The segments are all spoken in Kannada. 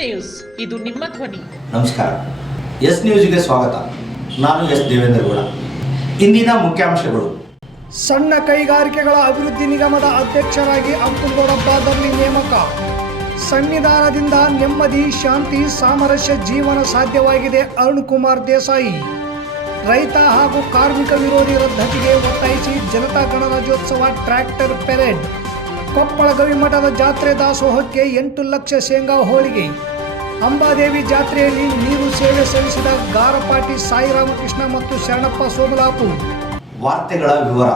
ನ್ಯೂಸ್, ಇದು ನಿಮ್ಮ ಧ್ವನಿ. ನಮಸ್ಕಾರ. ಎಸ್ ನ್ಯೂಸ್ಗೆ ಸ್ವಾಗತ. ನಾನು ಎಸ್ ದೇವೇಂದ್ರಗೌಡ. ಇಂದಿನ ಮುಖ್ಯಾಂಶಗಳು. ಸಣ್ಣ ಕೈಗಾರಿಕೆಗಳ ಅಭಿವೃದ್ಧಿ ನಿಗಮದ ಅಧ್ಯಕ್ಷರಾಗಿ ಅಂಕುಲ್ಗೌಡ ಬಾದರ್ಲಿ ನೇಮಕ. ಸಂವಿಧಾನದಿಂದ ನೆಮ್ಮದಿ, ಶಾಂತಿ, ಸಾಮರಸ್ಯ ಜೀವನ ಸಾಧ್ಯವಾಗಿದೆ. ಅರುಣ್ ಕುಮಾರ್ ದೇಸಾಯಿ. ರೈತ ಹಾಗೂ ಕಾರ್ಮಿಕ ವಿರೋಧಿ ರದ್ದತಿಗೆ ಒತ್ತಾಯಿಸಿ ಜನತಾ ಗಣರಾಜ್ಯೋತ್ಸವ ಟ್ರ್ಯಾಕ್ಟರ್ ಪೆರೇಡ್. ಕೊಪ್ಪಳ ಗವಿಮಠದ ಜಾತ್ರೆ ದಾಸೋಹಕ್ಕೆ 8 ಲಕ್ಷ ಶೇಂಗಾ ಹೋಳಿಗೆ. ಅಂಬಾದೇವಿ ಜಾತ್ರೆಯಲ್ಲಿ ನೀರು ಸೇವೆ ಸಲ್ಲಿಸಿದ ಗಾರಪಾಟಿ ಸಾಯಿರಾಮಕೃಷ್ಣ ಮತ್ತು ಶರಣಪ್ಪ ಸೋಮಲಾಪುರ್. ವಾರ್ತೆಗಳ ವಿವರ.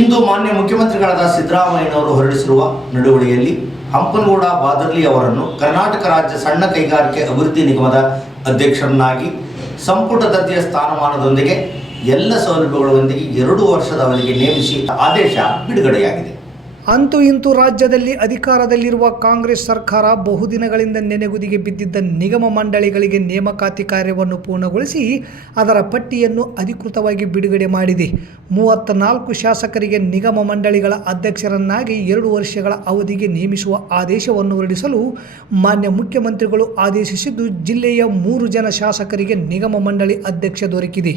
ಇಂದು ಮಾನ್ಯ ಮುಖ್ಯಮಂತ್ರಿಗಳಾದ ಸಿದ್ದರಾಮಯ್ಯನವರು ಹೊರಡಿಸಿರುವ ನಡುವಳಿಯಲ್ಲಿ ಹಂಪನಗೌಡ ಬಾದರ್ಲಿ ಅವರನ್ನು ಕರ್ನಾಟಕ ರಾಜ್ಯ ಸಣ್ಣ ಕೈಗಾರಿಕೆ ಅಭಿವೃದ್ಧಿ ನಿಗಮದ ಅಧ್ಯಕ್ಷರನ್ನಾಗಿ ಸಂಪುಟ ದರ್ಜೆಯ ಸ್ಥಾನಮಾನದೊಂದಿಗೆ ಎಲ್ಲ ಸೌಲಭ್ಯಗಳೊಂದಿಗೆ 2 ವರ್ಷದ ಅವಧಿಗೆ ನೇಮಿಸಿ ಆದೇಶ ಬಿಡುಗಡೆಯಾಗಿದೆ. ಅಂತೂ ಇಂತೂ ರಾಜ್ಯದಲ್ಲಿ ಅಧಿಕಾರದಲ್ಲಿರುವ ಕಾಂಗ್ರೆಸ್ ಸರ್ಕಾರ ಬಹುದಿನಗಳಿಂದ ನೆನೆಗುದಿಗೆ ಬಿದ್ದಿದ್ದ ನಿಗಮ ಮಂಡಳಿಗಳಿಗೆ ನೇಮಕಾತಿ ಕಾರ್ಯವನ್ನು ಪೂರ್ಣಗೊಳಿಸಿ ಅದರ ಪಟ್ಟಿಯನ್ನು ಅಧಿಕೃತವಾಗಿ ಬಿಡುಗಡೆ ಮಾಡಿದೆ. 34 ಶಾಸಕರಿಗೆ ನಿಗಮ ಮಂಡಳಿಗಳ ಅಧ್ಯಕ್ಷರನ್ನಾಗಿ 2 ವರ್ಷಗಳ ಅವಧಿಗೆ ನೇಮಿಸುವ ಆದೇಶವನ್ನು ಹೊರಡಿಸಲು ಮಾನ್ಯ ಮುಖ್ಯಮಂತ್ರಿಗಳು ಆದೇಶಿಸಿದ್ದು, ಜಿಲ್ಲೆಯ 3 ಜನ ಶಾಸಕರಿಗೆ ನಿಗಮ ಮಂಡಳಿ ಅಧ್ಯಕ್ಷ ದೊರಕಿದೆ.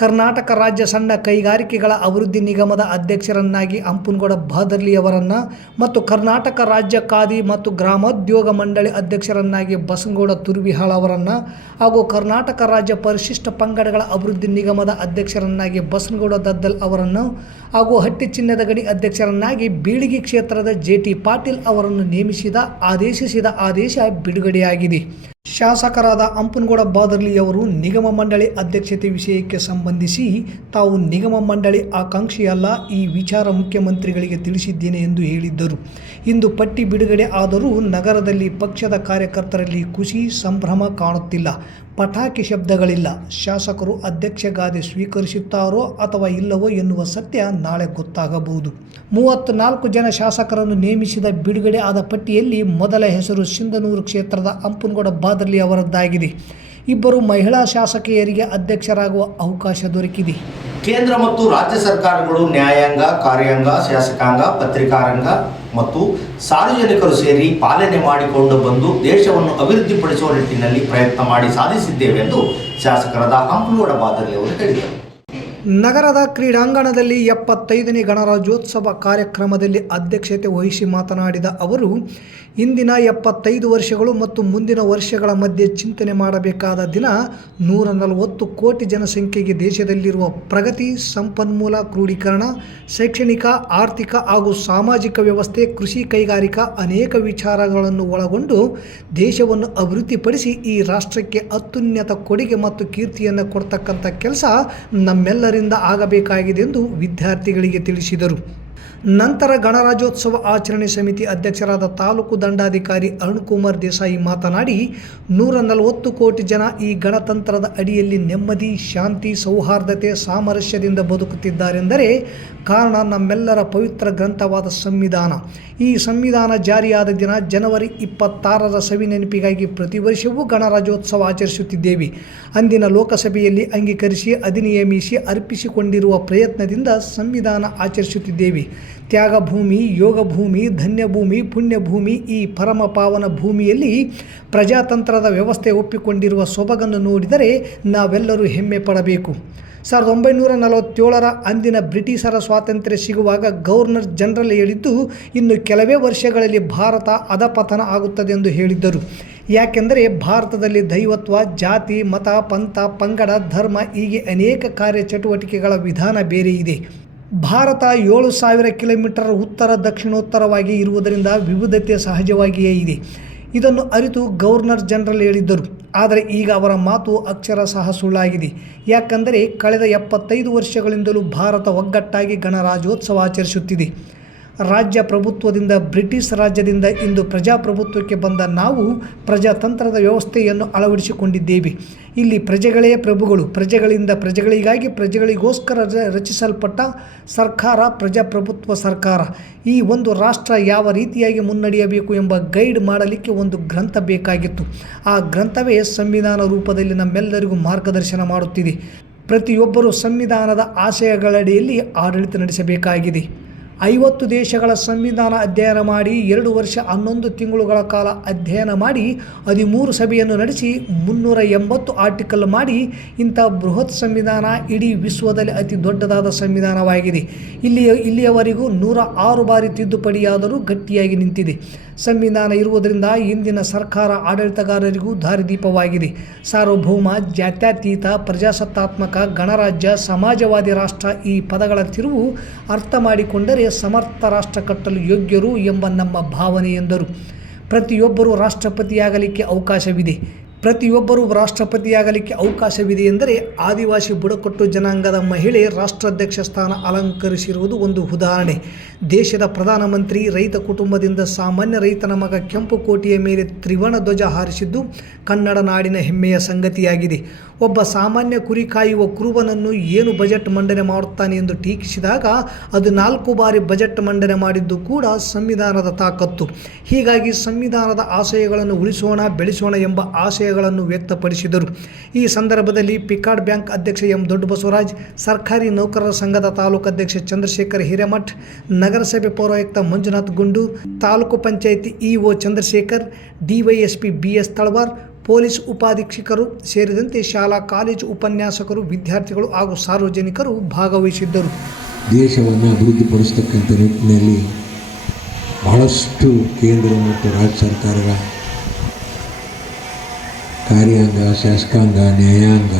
ಕರ್ನಾಟಕ ರಾಜ್ಯ ಸಣ್ಣ ಕೈಗಾರಿಕೆಗಳ ಅಭಿವೃದ್ಧಿ ನಿಗಮದ ಅಧ್ಯಕ್ಷರನ್ನಾಗಿ ಅಂಕುಲ್ಗೌಡ ಬಾದರ್ಲಿ ಅವರನ್ನು ಮತ್ತು ಕರ್ನಾಟಕ ರಾಜ್ಯ ಖಾದಿ ಮತ್ತು ಗ್ರಾಮೋದ್ಯೋಗ ಮಂಡಳಿ ಅಧ್ಯಕ್ಷರನ್ನಾಗಿ ಬಸನಗೌಡ ತುರ್ವಿಹಾಳ್ ಅವರನ್ನು ಹಾಗೂ ಕರ್ನಾಟಕ ರಾಜ್ಯ ಪರಿಶಿಷ್ಟ ಪಂಗಡಗಳ ಅಭಿವೃದ್ಧಿ ನಿಗಮದ ಅಧ್ಯಕ್ಷರನ್ನಾಗಿ ಬಸನಗೌಡ ದದ್ದಲ್ ಅವರನ್ನು ಹಾಗೂ ಹಟ್ಟಿ ಚಿನ್ನದ ಗಣಿ ಅಧ್ಯಕ್ಷರನ್ನಾಗಿ ಬೀಳಿಗಿ ಕ್ಷೇತ್ರದ JT ಪಾಟೀಲ್ ಅವರನ್ನು ಆದೇಶಿಸಿದ ಆದೇಶ ಬಿಡುಗಡೆಯಾಗಿದೆ. ಶಾಸಕರಾದ ಅಂಕುಲ್ಗೌಡ ಬಾದರ್ಲಿ ಅವರು ನಿಗಮ ಮಂಡಳಿ ಅಧ್ಯಕ್ಷತೆ ವಿಷಯಕ್ಕೆ ಸಂಬಂಧಿಸಿ ತಾವು ನಿಗಮ ಮಂಡಳಿ ಆಕಾಂಕ್ಷಿಯಲ್ಲ, ಈ ವಿಚಾರ ಮುಖ್ಯಮಂತ್ರಿಗಳಿಗೆ ತಿಳಿಸಿದ್ದೇನೆ ಎಂದು ಹೇಳಿದ್ದರು. ಇಂದು ಪಟ್ಟಿ ಬಿಡುಗಡೆ ಆದರೂ ನಗರದಲ್ಲಿ ಪಕ್ಷದ ಕಾರ್ಯಕರ್ತರಲ್ಲಿ ಖುಷಿ ಸಂಭ್ರಮ ಕಾಣುತ್ತಿಲ್ಲ. ಪಟಾಕಿ ಶಬ್ದಗಳಿಲ್ಲ. ಶಾಸಕರು ಅಧ್ಯಕ್ಷ ಗಾದೆ ಸ್ವೀಕರಿಸುತ್ತಾರೋ ಅಥವಾ ಇಲ್ಲವೋ ಎನ್ನುವ ಸತ್ಯ ನಾಳೆ ಗೊತ್ತಾಗಬಹುದು. 34 ಜನ ಶಾಸಕರನ್ನು ನೇಮಿಸಿದ ಬಿಡುಗಡೆ ಆದ ಪಟ್ಟಿಯಲ್ಲಿ ಮೊದಲ ಹೆಸರು ಸಿಂಧನೂರು ಕ್ಷೇತ್ರದ ಅಂಕುಲ್ಗೌಡ ಬಾದರ್ಲಿ ಅವರದ್ದಾಗಿದೆ. 2 ಮಹಿಳಾ ಶಾಸಕಿಯರಿಗೆ ಅಧ್ಯಕ್ಷರಾಗುವ ಅವಕಾಶ ದೊರಕಿದೆ. ಕೇಂದ್ರ ಮತ್ತು ರಾಜ್ಯ ಸರ್ಕಾರಗಳು ನ್ಯಾಯಾಂಗ, ಕಾರ್ಯಾಂಗ, ಶಾಸಕಾಂಗ, ಪತ್ರಿಕಾರಂಗ ಮತ್ತು ಸಾರ್ವಜನಿಕರು ಸೇರಿ ಪಾಲನೆ ಮಾಡಿಕೊಂಡು ಬಂದು ದೇಶವನ್ನು ಅಭಿವೃದ್ಧಿಪಡಿಸುವ ನಿಟ್ಟಿನಲ್ಲಿ ಪ್ರಯತ್ನ ಮಾಡಿ ಸಾಧಿಸಿದ್ದೇವೆ ಎಂದು ಶಾಸಕರಾದ ಅಂಕುಲ್ಗೌಡ ಬಾದರ್ಲಿ ಅವರು ಹೇಳಿದರು. ನಗರದ ಕ್ರೀಡಾಂಗಣದಲ್ಲಿ 75ನೇ ಗಣರಾಜ್ಯೋತ್ಸವ ಕಾರ್ಯಕ್ರಮದಲ್ಲಿ ಅಧ್ಯಕ್ಷತೆ ವಹಿಸಿ ಮಾತನಾಡಿದ ಅವರು, ಇಂದಿನ 75 ವರ್ಷಗಳು ಮತ್ತು ಮುಂದಿನ ವರ್ಷಗಳ ಮಧ್ಯೆ ಚಿಂತನೆ ಮಾಡಬೇಕಾದ ದಿನ. 140 ಕೋಟಿ ಜನಸಂಖ್ಯೆಗೆ ದೇಶದಲ್ಲಿರುವ ಪ್ರಗತಿ, ಸಂಪನ್ಮೂಲ ಕ್ರೋಢೀಕರಣ, ಶೈಕ್ಷಣಿಕ, ಆರ್ಥಿಕ ಹಾಗೂ ಸಾಮಾಜಿಕ ವ್ಯವಸ್ಥೆ, ಕೃಷಿ, ಕೈಗಾರಿಕಾ ಅನೇಕ ವಿಚಾರಗಳನ್ನು ಒಳಗೊಂಡು ದೇಶವನ್ನು ಅಭಿವೃದ್ಧಿಪಡಿಸಿ ಈ ರಾಷ್ಟ್ರಕ್ಕೆ ಅತ್ಯುನ್ನತ ಕೊಡುಗೆ ಮತ್ತು ಕೀರ್ತಿಯನ್ನು ಕೊಡ್ತಕ್ಕಂಥ ಕೆಲಸ ನಮ್ಮೆಲ್ಲರಿಂದ ಆಗಬೇಕಾಗಿದೆ ಎಂದು ವಿದ್ಯಾರ್ಥಿಗಳಿಗೆ ತಿಳಿಸಿದರು. ನಂತರ ಗಣರಾಜ್ಯೋತ್ಸವ ಆಚರಣೆ ಸಮಿತಿ ಅಧ್ಯಕ್ಷರಾದ ತಾಲೂಕು ದಂಡಾಧಿಕಾರಿ ಅರುಣ್ ಕುಮಾರ್ ದೇಸಾಯಿ ಮಾತನಾಡಿ, 140 ಕೋಟಿ ಜನ ಈ ಗಣತಂತ್ರದ ಅಡಿಯಲ್ಲಿ ನೆಮ್ಮದಿ, ಶಾಂತಿ, ಸೌಹಾರ್ದತೆ, ಸಾಮರಸ್ಯದಿಂದ ಬದುಕುತ್ತಿದ್ದಾರೆಂದರೆ ಕಾರಣ ನಮ್ಮೆಲ್ಲರ ಪವಿತ್ರ ಗ್ರಂಥವಾದ ಸಂವಿಧಾನ. ಈ ಸಂವಿಧಾನ ಜಾರಿಯಾದ ದಿನ ಜನವರಿ 26ರ ಸವಿ ನೆನಪಿಗಾಗಿ ಪ್ರತಿ ವರ್ಷವೂ ಗಣರಾಜ್ಯೋತ್ಸವ ಆಚರಿಸುತ್ತಿದ್ದೇವೆ. ಅಂದಿನ ಲೋಕಸಭೆಯಲ್ಲಿ ಅಂಗೀಕರಿಸಿ ಅಧಿನಿಯಮಿಸಿ ಅರ್ಪಿಸಿಕೊಂಡಿರುವ ಪ್ರಯತ್ನದಿಂದ ಸಂವಿಧಾನ ಆಚರಿಸುತ್ತಿದ್ದೇವೆ. ತ್ಯಾಗ ಭೂಮಿ, ಯೋಗ ಭೂಮಿ, ಧನ್ಯ ಭೂಮಿ, ಪುಣ್ಯ ಭೂಮಿ, ಈ ಪರಮ ಪಾವನ ಭೂಮಿಯಲ್ಲಿ ಪ್ರಜಾತಂತ್ರದ ವ್ಯವಸ್ಥೆ ಒಪ್ಪಿಕೊಂಡಿರುವ ಸೊಬಗನ್ನು ನೋಡಿದರೆ ನಾವೆಲ್ಲರೂ ಹೆಮ್ಮೆ ಪಡಬೇಕು. 1947ರ ಅಂದಿನ ಬ್ರಿಟಿಷರ ಸ್ವಾತಂತ್ರ್ಯ ಸಿಗುವಾಗ ಗವರ್ನರ್ ಜನರಲ್ ಹೇಳಿದ್ದು, ಇನ್ನು ಕೆಲವೇ ವರ್ಷಗಳಲ್ಲಿ ಭಾರತ ಅಧಪತನ ಆಗುತ್ತದೆ ಎಂದು ಹೇಳಿದ್ದರು. ಯಾಕೆಂದರೆ ಭಾರತದಲ್ಲಿ ದೈವತ್ವ, ಜಾತಿ, ಮತ, ಪಂಥ, ಪಂಗಡ, ಧರ್ಮ ಹೀಗೆ ಅನೇಕ ಕಾರ್ಯಚಟುವಟಿಕೆಗಳ ವಿಧಾನ ಬೇರೆ ಇದೆ. ಭಾರತ 7,000 ಕಿಲೋಮೀಟರ್ ಉತ್ತರ ದಕ್ಷಿಣೋತ್ತರವಾಗಿ ಇರುವುದರಿಂದ ವಿವಿಧತೆ ಸಹಜವಾಗಿಯೇ ಇದೆ. ಇದನ್ನು ಅರಿತು ಗವರ್ನರ್ ಜನರಲ್ ಹೇಳಿದ್ದರು. ಆದರೆ ಈಗ ಅವರ ಮಾತು ಅಕ್ಷರಶಃ ಸುಳ್ಳಾಗಿದೆ. ಯಾಕೆಂದರೆ ಕಳೆದ 75 ವರ್ಷಗಳಿಂದಲೂ ಭಾರತ ಒಗ್ಗಟ್ಟಾಗಿ ಗಣರಾಜ್ಯೋತ್ಸವ ಆಚರಿಸುತ್ತಿದೆ. ರಾಜ್ಯ ಪ್ರಭುತ್ವದಿಂದ ಬ್ರಿಟಿಷ್ ರಾಜ್ಯದಿಂದ ಇಂದು ಪ್ರಜಾಪ್ರಭುತ್ವಕ್ಕೆ ಬಂದ ನಾವು ಪ್ರಜಾತಂತ್ರದ ವ್ಯವಸ್ಥೆಯನ್ನು ಅಳವಡಿಸಿಕೊಂಡಿದ್ದೇವೆ. ಇಲ್ಲಿ ಪ್ರಜೆಗಳೇ ಪ್ರಭುಗಳು, ಪ್ರಜೆಗಳಿಂದ ಪ್ರಜೆಗಳಿಗಾಗಿ ಪ್ರಜೆಗಳಿಗೋಸ್ಕರ ರಚಿಸಲ್ಪಟ್ಟ ಸರ್ಕಾರ ಪ್ರಜಾಪ್ರಭುತ್ವ ಸರ್ಕಾರ. ಈ ಒಂದು ರಾಷ್ಟ್ರ ಯಾವ ರೀತಿಯಾಗಿ ಮುನ್ನಡೆಯಬೇಕು ಎಂಬ ಗೈಡ್ ಮಾಡಲಿಕ್ಕೆ ಒಂದು ಗ್ರಂಥ ಬೇಕಾಗಿತ್ತು. ಆ ಗ್ರಂಥವೇ ಸಂವಿಧಾನ ರೂಪದಲ್ಲಿ ನಮ್ಮೆಲ್ಲರಿಗೂ ಮಾರ್ಗದರ್ಶನ ಮಾಡುತ್ತಿದೆ. ಪ್ರತಿಯೊಬ್ಬರೂ ಸಂವಿಧಾನದ ಆಶಯಗಳಡಿಯಲ್ಲಿ ಆಡಳಿತ ನಡೆಸಬೇಕಾಗಿದೆ. 50 ದೇಶಗಳ ಸಂವಿಧಾನ ಅಧ್ಯಯನ ಮಾಡಿ 2 ವರ್ಷ 11 ತಿಂಗಳುಗಳ ಕಾಲ ಅಧ್ಯಯನ ಮಾಡಿ 13 ಸಭೆಯನ್ನು ನಡೆಸಿ 380 ಆರ್ಟಿಕಲ್ ಮಾಡಿ ಇಂಥ ಬೃಹತ್ ಸಂವಿಧಾನ ಇಡೀ ವಿಶ್ವದಲ್ಲಿ ಅತಿ ದೊಡ್ಡದಾದ ಸಂವಿಧಾನವಾಗಿದೆ. ಇಲ್ಲಿಯವರೆಗೂ 106 ಬಾರಿ ತಿದ್ದುಪಡಿಯಾದರೂ ಗಟ್ಟಿಯಾಗಿ ನಿಂತಿದೆ. ಸಂವಿಧಾನ ಇರುವುದರಿಂದ ಇಂದಿನ ಸರ್ಕಾರ ಆಡಳಿತಗಾರರಿಗೂ ದಾರಿದೀಪವಾಗಿದೆ. ಸಾರ್ವಭೌಮ, ಜಾತ್ಯತೀತ, ಪ್ರಜಾಸತ್ತಾತ್ಮಕ, ಗಣರಾಜ್ಯ, ಸಮಾಜವಾದಿ ರಾಷ್ಟ್ರ ಈ ಪದಗಳ ತಿರುವು ಅರ್ಥ ಮಾಡಿಕೊಂಡರೆ ಸಮರ್ಥ ರಾಷ್ಟ್ರ ಕಟ್ಟಲು ಯೋಗ್ಯರು ಎಂಬ ನಮ್ಮ ಭಾವನೆ ಎಂದರು. ಪ್ರತಿಯೊಬ್ಬರೂ ರಾಷ್ಟ್ರಪತಿಯಾಗಲಿಕ್ಕೆ ಅವಕಾಶವಿದೆ ಎಂದರೆ ಆದಿವಾಸಿ ಬುಡಕಟ್ಟು ಜನಾಂಗದ ಮಹಿಳೆ ರಾಷ್ಟ್ರಾಧ್ಯಕ್ಷ ಸ್ಥಾನ ಅಲಂಕರಿಸಿರುವುದು ಒಂದು ಉದಾಹರಣೆ. ದೇಶದ ಪ್ರಧಾನಮಂತ್ರಿ ರೈತ ಕುಟುಂಬದಿಂದ ಸಾಮಾನ್ಯ ರೈತನ ಮಗ ಕೆಂಪು ಕೋಟೆಯ ಮೇಲೆ ತ್ರಿವರ್ಣ ಧ್ವಜ ಹಾರಿಸಿದ್ದು ಕನ್ನಡ ನಾಡಿನ ಹೆಮ್ಮೆಯ ಸಂಗತಿಯಾಗಿದೆ. ಒಬ್ಬ ಸಾಮಾನ್ಯ ಕುರಿ ಕಾಯುವ ಕುರುಬನನ್ನು ಏನು ಬಜೆಟ್ ಮಂಡನೆ ಮಾಡುತ್ತಾನೆ ಎಂದು ಟೀಕಿಸಿದಾಗ ಅದು 4 ಬಾರಿ ಬಜೆಟ್ ಮಂಡನೆ ಮಾಡಿದ್ದು ಕೂಡ ಸಂವಿಧಾನದ ತಾಕತ್ತು. ಹೀಗಾಗಿ ಸಂವಿಧಾನದ ಆಶಯಗಳನ್ನು ಉಳಿಸೋಣ, ಬೆಳೆಸೋಣ ಎಂಬ ಆಶಯಗಳನ್ನು ವ್ಯಕ್ತಪಡಿಸಿದರು. ಈ ಸಂದರ್ಭದಲ್ಲಿ ಪಿಕಾರ್ಡ್ ಬ್ಯಾಂಕ್ ಅಧ್ಯಕ್ಷ ಎಂ ದೊಡ್ಡಬಸವರಾಜ್, ಸರ್ಕಾರಿ ನೌಕರರ ಸಂಘದ ತಾಲೂಕು ಅಧ್ಯಕ್ಷ ಚಂದ್ರಶೇಖರ್ ಹಿರೇಮಠ್, ನಗರಸಭೆ ಪೌರಾಯುಕ್ತ ಮಂಜುನಾಥ್ ಗುಂಡು, ತಾಲೂಕು ಪಂಚಾಯಿತಿ EO Chandrashekhar, DySP BS Talwar, police ಉಪಾಧೀಕ್ಷಕರು ಸೇರಿದಂತೆ ಶಾಲಾ ಕಾಲೇಜು ಉಪನ್ಯಾಸಕರು, ವಿದ್ಯಾರ್ಥಿಗಳು ಹಾಗೂ ಸಾರ್ವಜನಿಕರು ಭಾಗವಹಿಸಿದ್ದರು. ದೇಶವನ್ನು ಅಭಿವೃದ್ಧಿಪಡಿಸ್ತಕ್ಕಂಥ ನಿಟ್ಟಿನಲ್ಲಿ ಬಹಳಷ್ಟು ಕೇಂದ್ರ ಮತ್ತು ರಾಜ್ಯ ಸರ್ಕಾರಗಳ ಕಾರ್ಯಾಂಗ, ಶಾಸಕಾಂಗ, ನ್ಯಾಯಾಂಗ,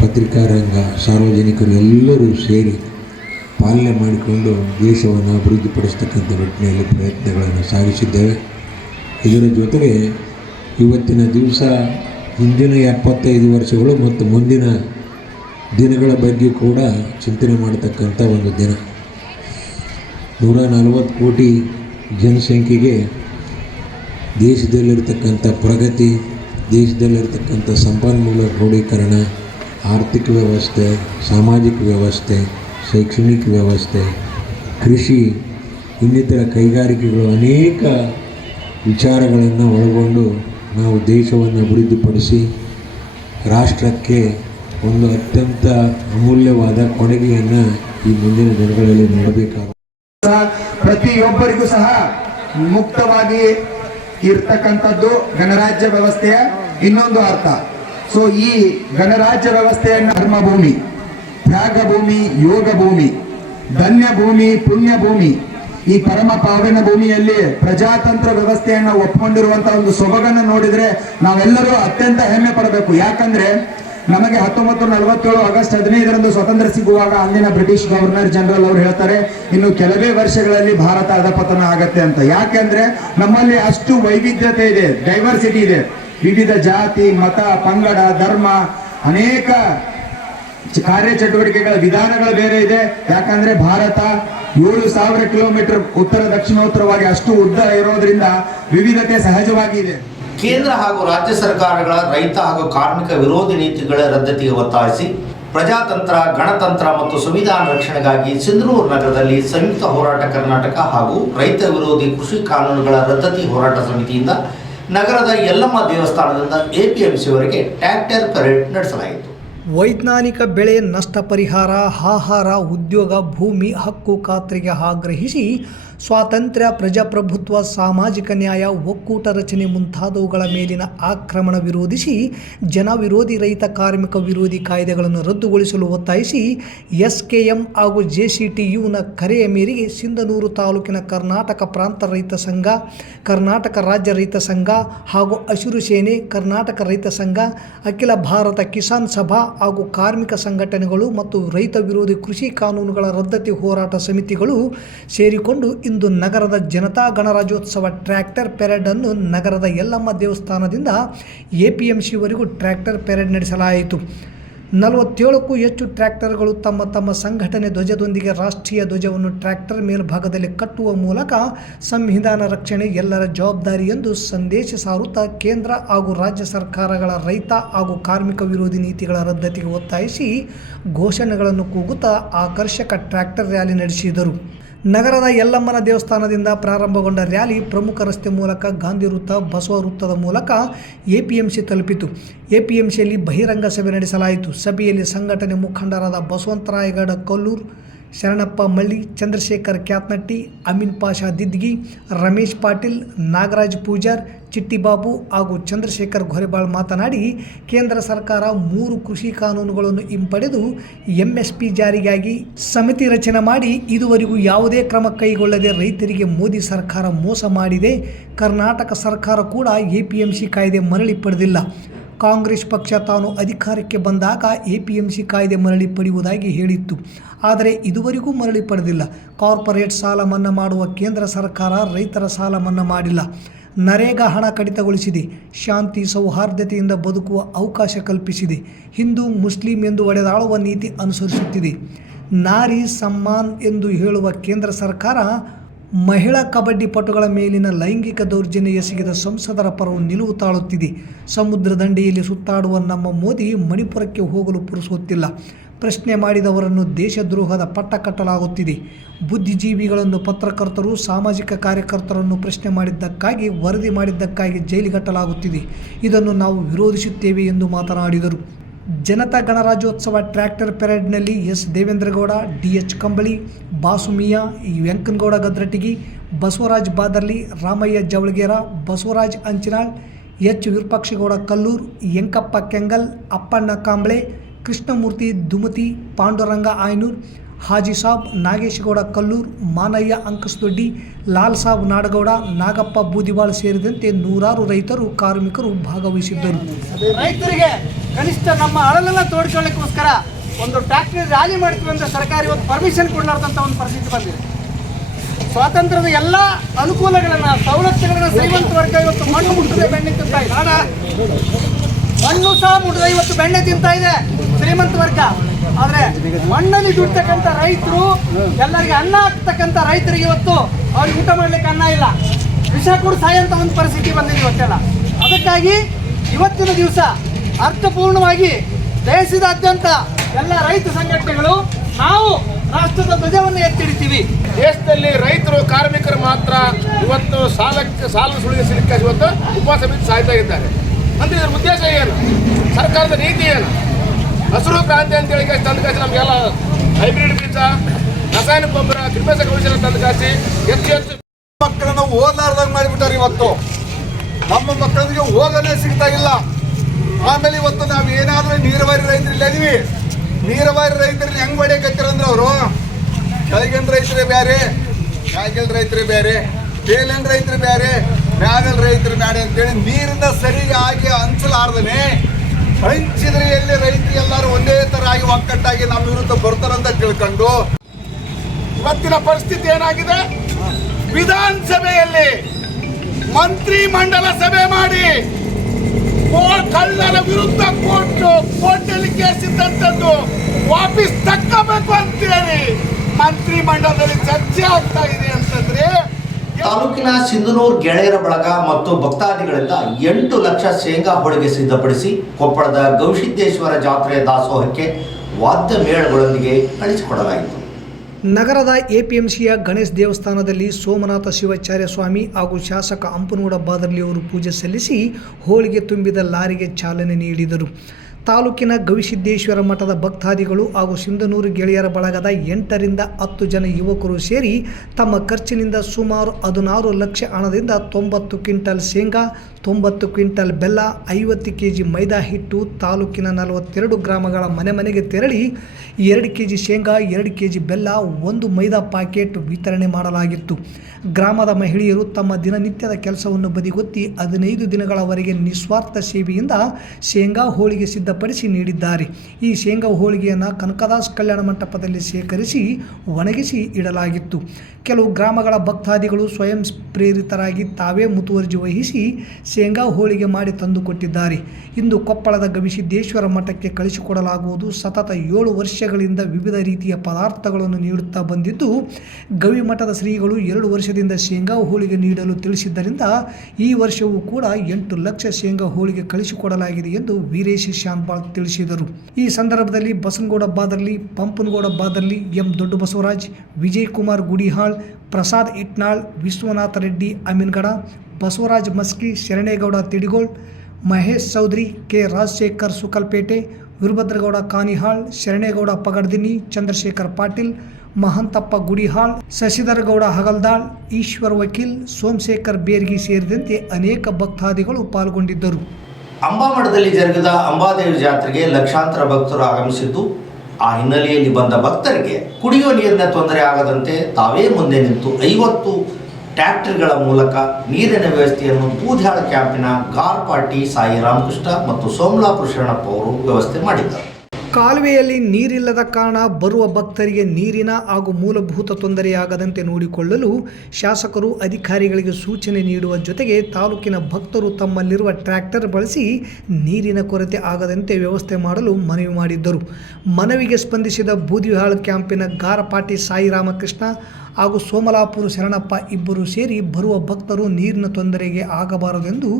ಪತ್ರಿಕಾರಂಗ, ಸಾರ್ವಜನಿಕರು ಎಲ್ಲರೂ ಸೇರಿ ಪಾಲನೆ ಮಾಡಿಕೊಂಡು ದೇಶವನ್ನು ಅಭಿವೃದ್ಧಿಪಡಿಸ್ತಕ್ಕಂಥ ನಿಟ್ಟಿನಲ್ಲಿ ಪ್ರಯತ್ನಗಳನ್ನು ಸಾಗಿಸಿದ್ದೇವೆ. ಇದರ ಜೊತೆಗೆ ಇವತ್ತಿನ ದಿವಸ ಹಿಂದಿನ 75 ವರ್ಷಗಳು ಮತ್ತು ಮುಂದಿನ ದಿನಗಳ ಬಗ್ಗೆ ಕೂಡ ಚಿಂತನೆ ಮಾಡತಕ್ಕಂಥ ಒಂದು ದಿನ. 140 ಕೋಟಿ ಜನಸಂಖ್ಯೆಗೆ ದೇಶದಲ್ಲಿರ್ತಕ್ಕಂಥ ಪ್ರಗತಿ, ದೇಶದಲ್ಲಿರ್ತಕ್ಕಂಥ ಸಂಪನ್ಮೂಲ ಕ್ರೋಢೀಕರಣ, ಆರ್ಥಿಕ ವ್ಯವಸ್ಥೆ, ಸಾಮಾಜಿಕ ವ್ಯವಸ್ಥೆ, ಶೈಕ್ಷಣಿಕ ವ್ಯವಸ್ಥೆ, ಕೃಷಿ, ಇನ್ನಿತರ ಕೈಗಾರಿಕೆಗಳು ಅನೇಕ ವಿಚಾರಗಳನ್ನು ಒಳಗೊಂಡು ನಾವು ದೇಶವನ್ನು ಅಭಿವೃದ್ಧಿಪಡಿಸಿ ರಾಷ್ಟ್ರಕ್ಕೆ ಒಂದು ಅತ್ಯಂತ ಅಮೂಲ್ಯವಾದ ಕೊಡುಗೆಯನ್ನು ಈ ಮುಂದಿನ ದಿನಗಳಲ್ಲಿ ನೀಡಬೇಕಾಗಿದೆ. ಪ್ರತಿಯೊಬ್ಬರಿಗೂ ಸಹ ಮುಕ್ತವಾಗಿ ಇರ್ತಕ್ಕಂಥದ್ದು ಗಣರಾಜ್ಯ ವ್ಯವಸ್ಥೆಯ ಇನ್ನೊಂದು ಅರ್ಥ. ಸೊ ಈ ಗಣರಾಜ್ಯ ವ್ಯವಸ್ಥೆಯನ್ನು ಧರ್ಮಭೂಮಿ, ತ್ಯಾಗ ಭೂಮಿ, ಯೋಗ ಭೂಮಿ, ಧನ್ಯ ಭೂಮಿ, ಪುಣ್ಯ ಭೂಮಿ, ಈ ಪರಮ ಪಾವನ ಭೂಮಿಯಲ್ಲಿ ಪ್ರಜಾತಂತ್ರ ವ್ಯವಸ್ಥೆಯನ್ನು ಒಪ್ಪಿಕೊಂಡಿರುವಂತಹ ಒಂದು ಸೊಬಗನ್ನು ನೋಡಿದ್ರೆ ನಾವೆಲ್ಲರೂ ಅತ್ಯಂತ ಹೆಮ್ಮೆ ಪಡಬೇಕು. ಯಾಕಂದ್ರೆ ನಮಗೆ 1947 ಆಗಸ್ಟ್ 15ರಂದು ಸ್ವತಂತ್ರ ಸಿಗುವಾಗ ಅಂದಿನ ಬ್ರಿಟಿಷ್ ಗವರ್ನರ್ ಜನರಲ್ ಅವರು ಹೇಳ್ತಾರೆ, ಇನ್ನು ಕೆಲವೇ ವರ್ಷಗಳಲ್ಲಿ ಭಾರತ ಅಧಪತನ ಆಗತ್ತೆ ಅಂತ. ಯಾಕೆಂದ್ರೆ ನಮ್ಮಲ್ಲಿ ಅಷ್ಟು ವೈವಿಧ್ಯತೆ ಇದೆ, ಡೈವರ್ಸಿಟಿ ಇದೆ, ವಿವಿಧ ಜಾತಿ, ಮತ, ಪಂಗಡ, ಧರ್ಮ, ಅನೇಕ ಕಾರ್ಯಚಟುವಟಿಕೆಗಳ ವಿಧಾನಗಳು ಬೇರೆ ಇದೆ. ಯಾಕಂದ್ರೆ ಭಾರತ 7,000 ಕಿಲೋಮೀಟರ್ ಉತ್ತರ ದಕ್ಷಿಣೋತ್ತರವಾಗಿ ಅಷ್ಟು ಉದ್ದ ಇರೋದ್ರಿಂದ ವಿವಿಧತೆ ಸಹಜವಾಗಿ ಇದೆ. ಕೇಂದ್ರ ಹಾಗೂ ರಾಜ್ಯ ಸರ್ಕಾರಗಳ ರೈತ ಹಾಗೂ ಕಾರ್ಮಿಕ ವಿರೋಧಿ ನೀತಿಗಳ ರದ್ದತಿಗೆ ಒತ್ತಾಯಿಸಿ ಪ್ರಜಾತಂತ್ರ, ಗಣತಂತ್ರ ಮತ್ತು ಸಂವಿಧಾನ ರಕ್ಷಣೆಗಾಗಿ ಸಿಂಧನೂರು ನಗರದಲ್ಲಿ ಸಂಯುಕ್ತ ಹೋರಾಟ ಕರ್ನಾಟಕ ಹಾಗೂ ರೈತ ವಿರೋಧಿ ಕೃಷಿ ಕಾನೂನುಗಳ ರದ್ದತಿ ಹೋರಾಟ ಸಮಿತಿಯಿಂದ ನಗರದ ಯಲ್ಲಮ್ಮ ದೇವಸ್ಥಾನದಿಂದ ಎಪಿಎಂಸಿವರೆಗೆ ಟ್ರ್ಯಾಕ್ಟರ್ ಪರೇಡ್ ನಡೆಸಲಾಯಿತು. ವೈಜ್ಞಾನಿಕ ಬೆಳೆ ನಷ್ಟ ಪರಿಹಾರ, ಆಹಾರ, ಉದ್ಯೋಗ, ಭೂಮಿ ಹಕ್ಕು ಖಾತ್ರಿಗೆ ಆಗ್ರಹಿಸಿ ಸ್ವಾತಂತ್ರ್ಯ, ಪ್ರಜಾಪ್ರಭುತ್ವ, ಸಾಮಾಜಿಕ ನ್ಯಾಯ, ಒಕ್ಕೂಟ ರಚನೆ ಮುಂತಾದವುಗಳ ಮೇಲಿನ ಆಕ್ರಮಣ ವಿರೋಧಿಸಿ ಜನ ವಿರೋಧಿ ರೈತ ಕಾರ್ಮಿಕ ವಿರೋಧಿ ಕಾಯ್ದೆಗಳನ್ನು ರದ್ದುಗೊಳಿಸಲು ಒತ್ತಾಯಿಸಿ SKM ಹಾಗೂ JCTUನ ಕರೆಯ ಮೇರೆಗೆ ಸಿಂಧನೂರು ತಾಲೂಕಿನ ಕರ್ನಾಟಕ ಪ್ರಾಂತ ರೈತ ಸಂಘ, ಕರ್ನಾಟಕ ರಾಜ್ಯ ರೈತ ಸಂಘ ಹಾಗೂ ಹಸಿರು ಸೇನೆ, ಕರ್ನಾಟಕ ರೈತ ಸಂಘ, ಅಖಿಲ ಭಾರತ ಕಿಸಾನ್ ಸಭಾ ಹಾಗೂ ಕಾರ್ಮಿಕ ಸಂಘಟನೆಗಳು ಮತ್ತು ರೈತ ವಿರೋಧಿ ಕೃಷಿ ಕಾನೂನುಗಳ ರದ್ದತಿ ಹೋರಾಟ ಸಮಿತಿಗಳು ಸೇರಿಕೊಂಡು ಇಂದು ನಗರದ ಜನತಾ ಗಣರಾಜ್ಯೋತ್ಸವ ಟ್ರ್ಯಾಕ್ಟರ್ ಪೆರೇಡ್ ಅನ್ನು ನಗರದ ಯಲ್ಲಮ್ಮ ದೇವಸ್ಥಾನದಿಂದ APMCವರೆಗೂ ಟ್ರ್ಯಾಕ್ಟರ್ ಪೆರೇಡ್ ನಡೆಸಲಾಯಿತು. 47ಕ್ಕೂ ಹೆಚ್ಚು ಟ್ರ್ಯಾಕ್ಟರ್ಗಳು ತಮ್ಮ ತಮ್ಮ ಸಂಘಟನೆ ಧ್ವಜದೊಂದಿಗೆ ರಾಷ್ಟ್ರೀಯ ಧ್ವಜವನ್ನು ಟ್ರ್ಯಾಕ್ಟರ್ ಮೇಲ್ಭಾಗದಲ್ಲಿ ಕಟ್ಟುವ ಮೂಲಕ ಸಂವಿಧಾನ ರಕ್ಷಣೆ ಎಲ್ಲರ ಜವಾಬ್ದಾರಿ ಎಂದು ಸಂದೇಶ ಸಾರುತ್ತಾ ಕೇಂದ್ರ ಹಾಗೂ ರಾಜ್ಯ ಸರ್ಕಾರಗಳ ರೈತ ಹಾಗೂ ಕಾರ್ಮಿಕ ವಿರೋಧಿ ನೀತಿಗಳ ರದ್ದತಿಗೆ ಒತ್ತಾಯಿಸಿ ಘೋಷಣೆಗಳನ್ನು ಕೂಗುತ್ತಾ ಆಕರ್ಷಕ ಟ್ರ್ಯಾಕ್ಟರ್ ರ್ಯಾಲಿ ನಡೆಸಿದರು. ನಗರದ ಯಲ್ಲಮ್ಮನ ದೇವಸ್ಥಾನದಿಂದ ಪ್ರಾರಂಭಗೊಂಡ ರ್ಯಾಲಿ ಪ್ರಮುಖ ರಸ್ತೆ ಮೂಲಕ ಗಾಂಧಿ ವೃತ್ತ, ಬಸವ ವೃತ್ತದ ಮೂಲಕ APMC ತಲುಪಿತು. APMCಯಲ್ಲಿ ಬಹಿರಂಗ ಸಭೆ ನಡೆಸಲಾಯಿತು. ಸಭೆಯಲ್ಲಿ ಸಂಘಟನೆ ಮುಖಂಡರಾದ ಬಸವಂತರಾಯಗೌಡ ಕಲ್ಲೂರು, ಶರಣಪ್ಪ ಮಳ್ಳಿ, ಚಂದ್ರಶೇಖರ್ ಕ್ಯಾತ್ನಟ್ಟಿ, ಅಮೀನ್ ಪಾಷಾ ದಿದ್ಗಿ, ರಮೇಶ್ ಪಾಟೀಲ್, ನಾಗರಾಜ್ ಪೂಜಾರ್, ಚಿಟ್ಟಿಬಾಬು ಹಾಗೂ ಚಂದ್ರಶೇಖರ್ ಘೊರೆಬಾಳ್ ಮಾತನಾಡಿ, ಕೇಂದ್ರ ಸರ್ಕಾರ 3 ಕೃಷಿ ಕಾನೂನುಗಳನ್ನು ಹಿಂಪಡೆದು MSP ಜಾರಿಗಾಗಿ ಸಮಿತಿ ರಚನೆ ಮಾಡಿ ಇದುವರೆಗೂ ಯಾವುದೇ ಕ್ರಮ ಕೈಗೊಳ್ಳದೆ ರೈತರಿಗೆ ಮೋದಿ ಸರ್ಕಾರ ಮೋಸ ಮಾಡಿದೆ. ಕರ್ನಾಟಕ ಸರ್ಕಾರ ಕೂಡ APMC ಕಾಯ್ದೆ ಮರಳಿ ಪಡೆದಿಲ್ಲ. ಕಾಂಗ್ರೆಸ್ ಪಕ್ಷ ತಾನು ಅಧಿಕಾರಕ್ಕೆ ಬಂದಾಗ APMC ಕಾಯ್ದೆ ಮರಳಿ ಪಡೆಯುವುದಾಗಿ ಹೇಳಿತ್ತು. ಆದರೆ ಇದುವರೆಗೂ ಮರಳಿ ಪಡೆದಿಲ್ಲ. ಕಾರ್ಪೊರೇಟ್ ಸಾಲ ಮನ್ನಾ ಮಾಡುವ ಕೇಂದ್ರ ಸರ್ಕಾರ ರೈತರ ಸಾಲ ಮನ್ನಾ ಮಾಡಿಲ್ಲ. ನರೇಗಾ ಹಣ ಕಡಿತಗೊಳಿಸಿದೆ. ಶಾಂತಿ ಸೌಹಾರ್ದತೆಯಿಂದ ಬದುಕುವ ಅವಕಾಶ ಕಲ್ಪಿಸಿದೆ. ಹಿಂದೂ ಮುಸ್ಲಿಂ ಎಂದು ಒಡೆದಾಳುವ ನೀತಿ ಅನುಸರಿಸುತ್ತಿದೆ. ನಾರಿ ಸಮ್ಮಾನ್ ಎಂದು ಹೇಳುವ ಕೇಂದ್ರ ಸರ್ಕಾರ ಮಹಿಳಾ ಕಬಡ್ಡಿ ಪಟುಗಳ ಮೇಲಿನ ಲೈಂಗಿಕ ದೌರ್ಜನ್ಯ ಎಸಗಿದ ಸಂಸದರ ಪರವು ನಿಲುವು ತಾಳುತ್ತಿದೆ. ಸಮುದ್ರ ದಂಡೆಯಲ್ಲಿ ಸುತ್ತಾಡುವ ನಮ್ಮ ಮೋದಿ ಮಣಿಪುರಕ್ಕೆ ಹೋಗಲು ಪುರುಸುತ್ತಿಲ್ಲ. ಪ್ರಶ್ನೆ ಮಾಡಿದವರನ್ನು ದೇಶದ್ರೋಹದ ಪಟ್ಟ ಕಟ್ಟಲಾಗುತ್ತಿದೆ. ಬುದ್ಧಿಜೀವಿಗಳನ್ನು, ಪತ್ರಕರ್ತರು, ಸಾಮಾಜಿಕ ಕಾರ್ಯಕರ್ತರನ್ನು ಪ್ರಶ್ನೆ ಮಾಡಿದ್ದಕ್ಕಾಗಿ, ವರದಿ ಮಾಡಿದ್ದಕ್ಕಾಗಿ ಜೈಲಿಗಟ್ಟಲಾಗುತ್ತಿದೆ. ಇದನ್ನು ನಾವು ವಿರೋಧಿಸುತ್ತೇವೆ ಎಂದು ಮಾತನಾಡಿದರು. ಜನತಾ ಗಣರಾಜ್ಯೋತ್ಸವ ಟ್ರ್ಯಾಕ್ಟರ್ ಪೆರೇಡ್ನಲ್ಲಿ ಎಸ್ ದೇವೇಂದ್ರಗೌಡ, DH ಕಂಬಳಿ, ಬಾಸುಮಿಯಾ, ವೆಂಕನಗೌಡ ಗದ್ರಟಿಗಿ, ಬಸವರಾಜ್ ಬಾದರ್ಲಿ, ರಾಮಯ್ಯ ಜವಳಗೇರ, ಬಸವರಾಜ್ ಅಂಚಿನಾಳ್, H ವಿರೂಪಾಕ್ಷಗೌಡ ಕಲ್ಲೂರ್, ಎಂಕಪ್ಪ ಕೆಂಗಲ್, ಅಪ್ಪಣ್ಣ ಕಾಂಬ್ಳೆ, ಕೃಷ್ಣಮೂರ್ತಿ ದುಮತಿ, ಪಾಂಡುರಂಗ ಆಯ್ನೂರ್, ಹಾಜಿ ಸಾಬ್, ನಾಗೇಶಗೌಡ ಕಲ್ಲೂರ್, ಮಾನಯ್ಯ ಅಂಕಸದೊಡ್ಡಿ, ಲಾಲ್ ಸಾಬ್ ನಾಡಗೌಡ, ನಾಗಪ್ಪ ಬೂದಿವಾಳ್ ಸೇರಿದಂತೆ ನೂರಾರು ರೈತರು, ಕಾರ್ಮಿಕರು ಭಾಗವಹಿಸಿದ್ದರು. ರೈತರಿಗೆ ಕನಿಷ್ಠ ನಮ್ಮ ಅಳಲನ್ನ ತೋಡ್ಕೊಳ್ಳಿಕ್ಕೋಸ್ಕರ ಒಂದು ಟ್ರ್ಯಾಕ್ಟರ್ ರ್ಯಾಲಿ ಮಾಡ್ತೀವಿ ಅಂತ ಸರ್ಕಾರ ಇವತ್ತು ಪರ್ಮಿಷನ್ ಕೊಡಲಾರ್ದಂಥ ಒಂದು ಪರಿಸ್ಥಿತಿ ಬಂದಿದೆ. ಸ್ವಾತಂತ್ರ್ಯದ ಎಲ್ಲ ಅನುಕೂಲಗಳನ್ನ, ಸವಲತ್ತುಗಳನ್ನ ಶ್ರೀಮಂತ ವರ್ಗ ಇವತ್ತು ಮಣ್ಣು ಮುಟ್ಟದೆ ಬೆಣ್ಣೆ ತಿಂತಾ ಇದೆ. ಮಣ್ಣು ಸಹ ಮುಟ್ಟದೆ ಇವತ್ತು ಬೆಣ್ಣೆ ತಿಂತಾ ಇದೆ ಶ್ರೀಮಂತ ವರ್ಗ. ಆದ್ರೆ ಮಣ್ಣಲ್ಲಿ ದುಡ್ತಕ್ಕಂಥ ರೈತರು, ಎಲ್ಲರಿಗೆ ಅನ್ನ ಹಾಕ್ತಕ್ಕಂಥ ರೈತರಿಗೆ ಇವತ್ತು ಅವ್ರಿಗೆ ಊಟ ಮಾಡ್ಲಿಕ್ಕೆ ಅನ್ನ ಇಲ್ಲ, ವಿಷ ಕೂಡ ಸಾಯಂತ ಒಂದು ಪರಿಸ್ಥಿತಿ ಬಂದಿದೆ ಇವತ್ತೆಲ್ಲ. ಅದಕ್ಕಾಗಿ ಇವತ್ತಿನ ದಿವಸ ಅರ್ಥಪೂರ್ಣವಾಗಿ ದೇಶದಾದ್ಯಂತ ಎಲ್ಲ ರೈತ ಸಂಘಟನೆಗಳು ನಾವು ರಾಷ್ಟ್ರದ ಧ್ವಜವನ್ನು ಎತ್ತಿಡ್ತೀವಿ. ದೇಶದಲ್ಲಿ ರೈತರು, ಕಾರ್ಮಿಕರು ಮಾತ್ರ ಇವತ್ತು ಸಾಲ ಸುಳಿಸಲಿಕ್ಕೆ ಇವತ್ತು ಉಪವಾಸ ಬಿದ್ದು ಸಾಯ್ತಾ ಇದ್ದಾರೆ. ಅಂದ್ರೆ ಇದರ ಉದ್ದೇಶ ಏನು? ಸರ್ಕಾರದ ನೀತಿ ಏನು? ಹಸಿರು ಕ್ರಾಂತಿ ಅಂತೇಳಿ ತಂದು ಕಾಸಿ ನಮಗೆಲ್ಲ ಹೈಬ್ರಿಡ್ ಬೀಜ, ರಾಸಾಯನಿಕ ಗೊಬ್ಬರ, ಕ್ರಿಮಿನಾಶಕ ಔಷಧ ತಂದು ಕಾಸಿ ಹೆಚ್ಚು ಮಕ್ಕಳನ್ನು ಓದಲಾರ್ದಂಗೆ ಮಾಡಿಬಿಟ್ಟಾರೆ. ಇವತ್ತು ನಮ್ಮ ಮಕ್ಕಳಿಗೆ ಓದನೆ ಸಿಗ್ತಾ ಇಲ್ಲ. ಆಮೇಲೆ ಇವತ್ತು ನಾವು ಏನಾದರೂ ನೀರಾವರಿ ರೈತರಿಲ್ಲ ಇದೀವಿ. ನೀರಾವರಿ ರೈತರನ್ನ ಹೆಂಗ್ ಹೊಡೆಯಕತ್ತಿರಂದ್ರೆ ಅವರು ಕೆಳಗಿನ ರೈತರೇ ಬೇರೆ, ಮ್ಯಾಗಿನ ರೈತರೇ ಬೇರೆ, ಮೇಲಿನ ರೈತರು ಬೇರೆ, ಮ್ಯಾಗಲ್ ರೈತರು ಬೇರೆ ಅಂತೇಳಿ ನೀರನ್ನ ಸರಿಯಾಗಿ ಹಂಚಲಾರ್ದನೆ ಹಂಚಿದ್ರೆ ಎಲ್ಲಿ ರೈತರು ಎಲ್ಲರೂ ಒಂದೇ ತರ ಆಗಿ ಒಕ್ಕಟ್ಟಾಗಿ ನಮ್ಮ ವಿರುದ್ಧ ಬರ್ತಾರಂತ ತಿಳ್ಕೊಂಡು ಇವತ್ತಿನ ಪರಿಸ್ಥಿತಿ ಏನಾಗಿದೆ? ವಿಧಾನಸಭೆಯಲ್ಲಿ ಮಂತ್ರಿ ಮಂಡಲ ಸಭೆ ಮಾಡಿ ಕಳ್ಳರ ವಿರುದ್ಧ ಕೋರ್ಟಲ್ಲಿ ಕೇಸಿದ್ದಂಥದ್ದು ವಾಪಸ್ ತಕ್ಕಬೇಕು ಅಂತೇಳಿ ಮಂತ್ರಿ ಮಂಡಲದಲ್ಲಿ ಚರ್ಚೆ ಆಗ್ತಾ ಇದೆ ಅಂತಂದ್ರೆ ತಾಲೂಕಿನ ಸಿಂಧನೂರು ಗೆಳೆಯರ ಬಳಗ ಮತ್ತು ಭಕ್ತಾದಿಗಳಿಂದ 8 ಲಕ್ಷ ಶೇಂಗಾ ಹೋಳಿಗೆ ಸಿದ್ಧಪಡಿಸಿ ಕೊಪ್ಪಳದ ಗವಿಸಿದ್ದೇಶ್ವರ ಜಾತ್ರೆಯ ದಾಸೋಹಕ್ಕೆ ವಾದ್ಯ ಮೇಳಗಳೊಂದಿಗೆ ಕಳಿಸಿಕೊಡಲಾಯಿತು. ನಗರದ APMCಯ ಗಣೇಶ್ ದೇವಸ್ಥಾನದಲ್ಲಿ ಸೋಮನಾಥ ಶಿವಾಚಾರ್ಯ ಸ್ವಾಮಿ ಹಾಗೂ ಶಾಸಕ ಹಂಪನಗೌಡ ಬಾದರ್ಲಿ ಅವರು ಪೂಜೆ ಸಲ್ಲಿಸಿ ಹೋಳಿಗೆ ತುಂಬಿದ ಲಾರಿಗೆ ಚಾಲನೆ ನೀಡಿದರು. ತಾಲೂಕಿನ ಗವಿಸಿದ್ದೇಶ್ವರ ಮಠದ ಭಕ್ತಾದಿಗಳು ಹಾಗೂ ಸಿಂಧನೂರು ಗೆಳೆಯರ ಬಳಗದ 8 ರಿಂದ 10 ಜನ ಯುವಕರು ಸೇರಿ ತಮ್ಮ ಖರ್ಚಿನಿಂದ ಸುಮಾರು 16 ಲಕ್ಷ ಹಣದಿಂದ 90 ಕ್ವಿಂಟಲ್ ಶೇಂಗಾ, 90 ಕ್ವಿಂಟಲ್ ಬೆಲ್ಲ, 50 ಕೆಜಿ ಮೈದಾ ಹಿಟ್ಟು, ತಾಲೂಕಿನ 42 ಗ್ರಾಮಗಳ ಮನೆಗೆ ತೆರಳಿ 2 ಕೆಜಿ ಶೇಂಗಾ, 2 ಕೆಜಿ ಬೆಲ್ಲ, 1 ಮೈದಾ ಪ್ಯಾಕೆಟ್ ವಿತರಣೆ ಮಾಡಲಾಗಿತ್ತು. ಗ್ರಾಮದ ಮಹಿಳೆಯರು ತಮ್ಮ ದಿನನಿತ್ಯದ ಕೆಲಸವನ್ನು ಬದಿಗೊತ್ತಿ 15 ದಿನಗಳವರೆಗೆ ನಿಸ್ವಾರ್ಥ ಸೇವೆಯಿಂದ ಶೇಂಗಾ ಹೋಳಿಗೆ ಸಿದ್ಧಪಡಿಸಿ ನೀಡಿದ್ದಾರೆ. ಈ ಶೇಂಗಾ ಹೋಳಿಗೆಯನ್ನು ಕನಕದಾಸ್ ಕಲ್ಯಾಣ ಮಂಟಪದಲ್ಲಿ ಶೇಖರಿಸಿ ಒಣಗಿಸಿ ಇಡಲಾಗಿತ್ತು. ಕೆಲವು ಗ್ರಾಮಗಳ ಭಕ್ತಾದಿಗಳು ಸ್ವಯಂ ಪ್ರೇರಿತರಾಗಿ ತಾವೇ ಮುತುವರ್ಜಿ ವಹಿಸಿ ಶೇಂಗಾ ಹೋಳಿಗೆ ಮಾಡಿ ತಂದುಕೊಟ್ಟಿದ್ದಾರೆ. ಇಂದು ಕೊಪ್ಪಳದ ಗವಿಸಿದ್ದೇಶ್ವರ ಮಠಕ್ಕೆ ಕಳಿಸಿಕೊಡಲಾಗುವುದು. ಸತತ 7 ವರ್ಷಗಳಿಂದ ವಿವಿಧ ರೀತಿಯ ಪದಾರ್ಥಗಳನ್ನು ನೀಡುತ್ತಾ ಬಂದಿದ್ದು, ಗವಿ ಮಠದ ಶ್ರೀಗಳು 2 ವರ್ಷದಿಂದ ಶೇಂಗಾ ಹೋಳಿಗೆ ನೀಡಲು ತಿಳಿಸಿದ್ದರಿಂದ ಈ ವರ್ಷವೂ ಕೂಡ 8 ಲಕ್ಷ ಶೇಂಗಾ ಹೋಳಿಗೆ ಕಳಿಸಿಕೊಡಲಾಗಿದೆ ಎಂದು ವೀರೇಶ್ ಶಾನ್ಬಾಳ್ ತಿಳಿಸಿದರು. ಈ ಸಂದರ್ಭದಲ್ಲಿ ಬಸನಗೌಡ ಬಾದರ್ಲಿ, ಪಂಪನಗೌಡ ಬಾದರ್ಲಿ, ಎಂ ದೊಡ್ಡ ಬಸವರಾಜ್, ವಿಜಯ್ ಕುಮಾರ್ ಗುಡಿಹಾಳ್, ಪ್ರಸಾದ್ ಇಟ್ನಾಳ್, ವಿಶ್ವನಾಥ ರೆಡ್ಡಿ ಅಮೀನ್ಗಡ, ಬಸವರಾಜ್ ಮಸ್ಕಿ, ಶರಣೇಗೌಡ ತಿಡಿಗೋಳ್, ಮಹೇಶ್ ಚೌಧರಿ, ಕೆ ರಾಜಶೇಖರ್ ಸುಕಲ್ಪೇಟೆ, ವೀರಭದ್ರಗೌಡ ಕಾನಿಹಾಳ್, ಶರಣೇಗೌಡ ಪಗಡ್ದಿನಿ, ಚಂದ್ರಶೇಖರ್ ಪಾಟೀಲ್, ಮಹಂತಪ್ಪ ಗುಡಿಹಾಳ್, ಶಶಿಧರಗೌಡ ಹಗಲ್ದಾಳ್, ಈಶ್ವರ್ ವಕೀಲ್, ಸೋಮಶೇಖರ್ ಬೇರ್ಗಿ ಸೇರಿದಂತೆ ಅನೇಕ ಭಕ್ತಾದಿಗಳು ಪಾಲ್ಗೊಂಡಿದ್ದರು. ಅಂಬಾಮಠದಲ್ಲಿ ಜರುಗಿದ ಅಂಬಾದೇವಿ ಜಾತ್ರೆಗೆ ಲಕ್ಷಾಂತರ ಭಕ್ತರು ಆಗಮಿಸಿದ್ದು, ಆ ಹಿನ್ನೆಲೆಯಲ್ಲಿ ಬಂದ ಭಕ್ತರಿಗೆ ಕುಡಿಯುವ ನೀರಿನ ತೊಂದರೆ ಆಗದಂತೆ ತಾವೇ ಮುಂದೆ ನಿಂತು 50 ಟ್ರ್ಯಾಕ್ಟರ್ಗಳ ಮೂಲಕ ನೀರಿನ ವ್ಯವಸ್ಥೆಯನ್ನು ಬೂದ್ಯಾಳ ಕ್ಯಾಂಪಿನ ಗಾರ್ ಪಾಟಿ ಸಾಯಿ ರಾಮಕೃಷ್ಣ ಮತ್ತು ಸೋಮಲಾಪುರ ಶರಣಪ್ಪ ಅವರು ವ್ಯವಸ್ಥೆ ಮಾಡಿದ್ದಾರೆ. ಕಾಲುವೆಯಲ್ಲಿ ನೀರಿಲ್ಲದ ಕಾರಣ ಬರುವ ಭಕ್ತರಿಗೆ ನೀರಿನ ಹಾಗೂ ಮೂಲಭೂತ ತೊಂದರೆಯಾಗದಂತೆ ನೋಡಿಕೊಳ್ಳಲು ಶಾಸಕರು ಅಧಿಕಾರಿಗಳಿಗೆ ಸೂಚನೆ ನೀಡುವ ಜೊತೆಗೆ ತಾಲೂಕಿನ ಭಕ್ತರು ತಮ್ಮಲ್ಲಿರುವ ಟ್ರ್ಯಾಕ್ಟರ್ ಬಳಸಿ ನೀರಿನ ಕೊರತೆ ಆಗದಂತೆ ವ್ಯವಸ್ಥೆ ಮಾಡಲು ಮನವಿ ಮಾಡಿದ್ದರು. ಮನವಿಗೆ ಸ್ಪಂದಿಸಿದ ಬೂದಿಹಾಳ ಕ್ಯಾಂಪಿನ ಗಾರಪಾಟಿ ಸಾಯಿ ರಾಮಕೃಷ್ಣ ಹಾಗೂ ಸೋಮಲಾಪುರ ಶರಣಪ್ಪ ಇಬ್ಬರು ಸೇರಿ ಬರುವ ಭಕ್ತರು ನೀರಿನ ತೊಂದರೆಗೆ ಆಗಬಾರದೆಂದು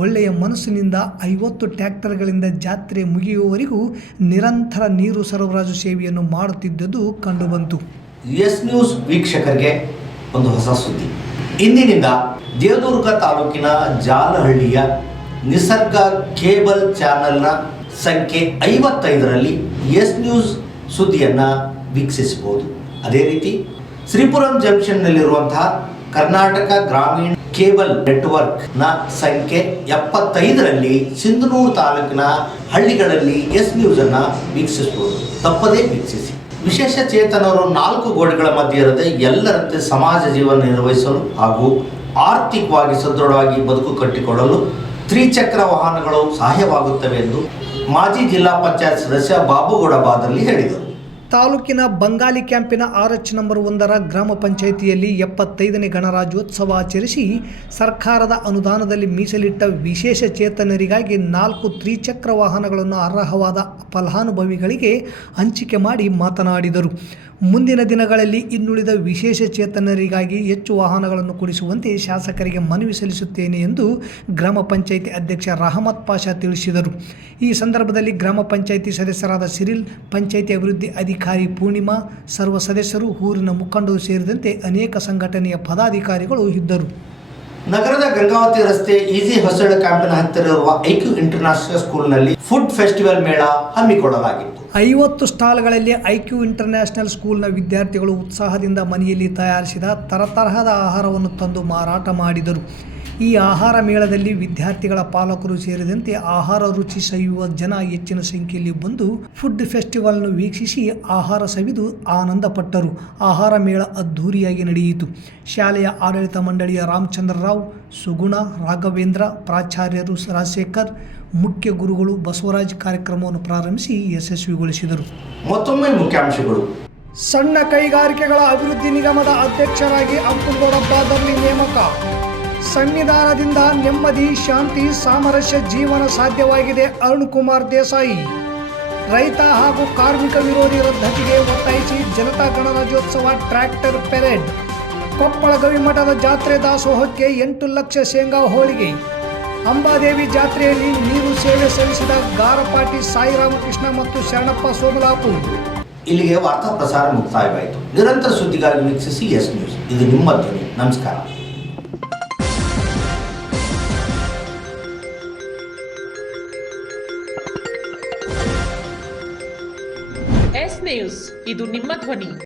ಒಳ್ಳೆಯ ಮನಸ್ಸಿನಿಂದ 50 ಟ್ರ್ಯಾಕ್ಟರ್ಗಳಿಂದ ಜಾತ್ರೆ ಮುಗಿಯುವವರೆಗೂ ನಿರಂತರ ನೀರು ಸರಬರಾಜು ಸೇವೆಯನ್ನು ಮಾಡುತ್ತಿದ್ದುದು ಕಂಡುಬಂತು. ಎಸ್ ನ್ಯೂಸ್ ವೀಕ್ಷಕರಿಗೆ ಒಂದು ಹೊಸ ಸುದ್ದಿ. ಇಂದಿನಿಂದ ದೇವದುರ್ಗ ತಾಲೂಕಿನ ಜಾಲಹಳ್ಳಿಯ ನಿಸರ್ಗ ಕೇಬಲ್ ಚಾನೆಲ್ನ ಸಂಖ್ಯೆ 55ರಲ್ಲಿ ಎಸ್ ನ್ಯೂಸ್ ಸುದ್ದಿಯನ್ನು ವೀಕ್ಷಿಸಬಹುದು. ಅದೇ ರೀತಿ ಶ್ರೀಪುರಂ ಜಂಕ್ಷನ್ನಲ್ಲಿರುವಂತಹ ಕರ್ನಾಟಕ ಗ್ರಾಮೀಣ ಕೇಬಲ್ ನೆಟ್ವರ್ಕ್ನ ಸಂಖ್ಯೆ 75ರಲ್ಲಿ ಸಿಂಧನೂರು ತಾಲೂಕಿನ ಹಳ್ಳಿಗಳಲ್ಲಿ ಎಸ್ ನ್ಯೂಸ್ ಅನ್ನು ವೀಕ್ಷಿಸಬಹುದು. ತಪ್ಪದೇ ವೀಕ್ಷಿಸಿ. ವಿಶೇಷ ಚೇತನರು 4 ಗೋಡೆಗಳ ಮಧ್ಯೆ ಇರದೆ ಎಲ್ಲರಂತೆ ಸಮಾಜ ಜೀವನ ನಿರ್ವಹಿಸಲು ಹಾಗೂ ಆರ್ಥಿಕವಾಗಿ ಸದೃಢವಾಗಿ ಬದುಕು ಕಟ್ಟಿಕೊಳ್ಳಲು ತ್ರಿಚಕ್ರ ವಾಹನಗಳು ಸಹಾಯವಾಗುತ್ತವೆ ಎಂದು ಮಾಜಿ ಜಿಲ್ಲಾ ಪಂಚಾಯತ್ ಸದಸ್ಯ ಬಾಬುಗೌಡ ಬಾದರ್ಲಿ ಹೇಳಿದರು. ತಾಲೂಕಿನ ಬಂಗಾಲಿ ಕ್ಯಾಂಪಿನ RH ನಂಬರ್ 1ರ ಗ್ರಾಮ ಪಂಚಾಯಿತಿಯಲ್ಲಿ 75ನೇ ಗಣರಾಜ್ಯೋತ್ಸವ ಆಚರಿಸಿ ಸರ್ಕಾರದ ಅನುದಾನದಲ್ಲಿ ಮೀಸಲಿಟ್ಟ ವಿಶೇಷ ಚೇತನರಿಗಾಗಿ 4 ತ್ರಿಚಕ್ರ ವಾಹನಗಳನ್ನು ಅರ್ಹವಾದ ಫಲಾನುಭವಿಗಳಿಗೆ ಹಂಚಿಕೆ ಮಾಡಿ ಮಾತನಾಡಿದರು. ಮುಂದಿನ ದಿನಗಳಲ್ಲಿ ಇನ್ನುಳಿದ ವಿಶೇಷ ಚೇತನರಿಗಾಗಿ ಹೆಚ್ಚು ವಾಹನಗಳನ್ನು ಕೊಡಿಸುವಂತೆ ಶಾಸಕರಿಗೆ ಮನವಿ ಸಲ್ಲಿಸುತ್ತೇನೆ ಎಂದು ಗ್ರಾಮ ಪಂಚಾಯಿತಿ ಅಧ್ಯಕ್ಷ ರಹಮತ್ ಪಾಷಾ ತಿಳಿಸಿದರು. ಈ ಸಂದರ್ಭದಲ್ಲಿ ಗ್ರಾಮ ಪಂಚಾಯಿತಿ ಸದಸ್ಯರಾದ ಸಿರಿಲ್, ಪಂಚಾಯಿತಿ ಅಭಿವೃದ್ಧಿ ಅಧಿಕಾರಿ ಪೂರ್ಣಿಮಾ, ಸರ್ವ ಸದಸ್ಯರು, ಊರಿನ ಮುಖಂಡರು ಸೇರಿದಂತೆ ಅನೇಕ ಸಂಘಟನೆಯ ಪದಾಧಿಕಾರಿಗಳು ಇದ್ದರು. ನಗರದ ಗಂಗಾವತಿ ರಸ್ತೆ ಈಸಿ ಹೊಸಳ್ಳಿ ಕ್ಯಾಂಪಿನ ಹತ್ತಿರ ಇರುವ ಐಕ್ಯೂ ಇಂಟರ್ನ್ಯಾಷನಲ್ ಸ್ಕೂಲ್ನಲ್ಲಿ ಫುಡ್ ಫೆಸ್ಟಿವಲ್ ಮೇಳ ಹಮ್ಮಿಕೊಳ್ಳಲಾಗಿತ್ತು. 50 ಸ್ಟಾಲ್ಗಳಲ್ಲಿ ಐಕ್ಯೂ ಇಂಟರ್ನ್ಯಾಷನಲ್ ಸ್ಕೂಲ್ನ ವಿದ್ಯಾರ್ಥಿಗಳು ಉತ್ಸಾಹದಿಂದ ಮನೆಯಲ್ಲಿ ತಯಾರಿಸಿದ ತರತರಹದ ಆಹಾರವನ್ನು ತಂದು ಮಾರಾಟ ಮಾಡಿದರು. ಈ ಆಹಾರ ಮೇಳದಲ್ಲಿ ವಿದ್ಯಾರ್ಥಿಗಳ ಪಾಲಕರು ಸೇರಿದಂತೆ ಆಹಾರ ರುಚಿ ಸವಿಯುವ ಜನ ಹೆಚ್ಚಿನ ಸಂಖ್ಯೆಯಲ್ಲಿ ಬಂದು ಫುಡ್ ಫೆಸ್ಟಿವಲ್ನ್ನು ವೀಕ್ಷಿಸಿ ಆಹಾರ ಸವಿದು ಆನಂದಪಟ್ಟರು. ಆಹಾರ ಮೇಳ ಅದ್ಧೂರಿಯಾಗಿ ನಡೆಯಿತು. ಶಾಲೆಯ ಆಡಳಿತ ಮಂಡಳಿಯ ರಾಮಚಂದ್ರ ರಾವ್, ಸುಗುಣ, ರಾಘವೇಂದ್ರ, ಪ್ರಾಚಾರ್ಯರು ರಾಜಶೇಖರ್, ಮುಖ್ಯ ಗುರುಗಳು ಬಸವರಾಜ್ ಕಾರ್ಯಕ್ರಮವನ್ನು ಪ್ರಾರಂಭಿಸಿ ಯಶಸ್ವಿಗೊಳಿಸಿದರು. ಮತ್ತೊಮ್ಮೆ ಮುಖ್ಯಾಂಶಗಳು. ಸಣ್ಣ ಕೈಗಾರಿಕೆಗಳ ಅಭಿವೃದ್ಧಿ ನಿಗಮದ ಅಧ್ಯಕ್ಷರಾಗಿ ಅಂಪುಗೌಡ ಬಾದರ್ಲಿ ನೇಮಕ. ಸಂವಿಧಾನದಿಂದ ನೆಮ್ಮದಿ, ಶಾಂತಿ, ಸಾಮರಸ್ಯ ಜೀವನ ಸಾಧ್ಯವಾಗಿದೆ. ಅರುಣ್ ಕುಮಾರ್ ದೇಸಾಯಿ. ರೈತ ಹಾಗೂ ಕಾರ್ಮಿಕ ವಿರೋಧಿ ರದ್ದತಿಗೆ ಒತ್ತಾಯಿಸಿ ಜನತಾ ಗಣರಾಜ್ಯೋತ್ಸವ ಟ್ರ್ಯಾಕ್ಟರ್ ಪೆರೇಡ್. ಕೊಪ್ಪಳ ಗವಿಮಠದ ಜಾತ್ರೆ ದಾಸೋಹಕ್ಕೆ 8 ಲಕ್ಷ ಶೇಂಗಾ ಹೋಳಿಗೆ. ಅಂಬಾದೇವಿ ಜಾತ್ರೆಯಲ್ಲಿ ನೀರು ಸೇವೆ ಸಲ್ಲಿಸಿದ ಗಾರಪಾಟಿ ಸಾಯಿ ರಾಮಕೃಷ್ಣ ಮತ್ತು ಶರಣಪ್ಪ ಸೋಮಲಾಪುರ್. ಇಲ್ಲಿಗೆ ವಾರ್ತಾ ಪ್ರಸಾರ ಮುಕ್ತಾಯವಾಯಿತು. ನಿರಂತರ ಸುದ್ದಿಗಾಗಿ ವೀಕ್ಷಿಸಿ ಎಸ್ ನ್ಯೂಸ್. ಇದು ನಿಮ್ಮ ಧ್ವನಿ. ನಮಸ್ಕಾರ. ಎಸ್ ನ್ಯೂಸ್, ಇದು ನಿಮ್ಮ ಧ್ವನಿ.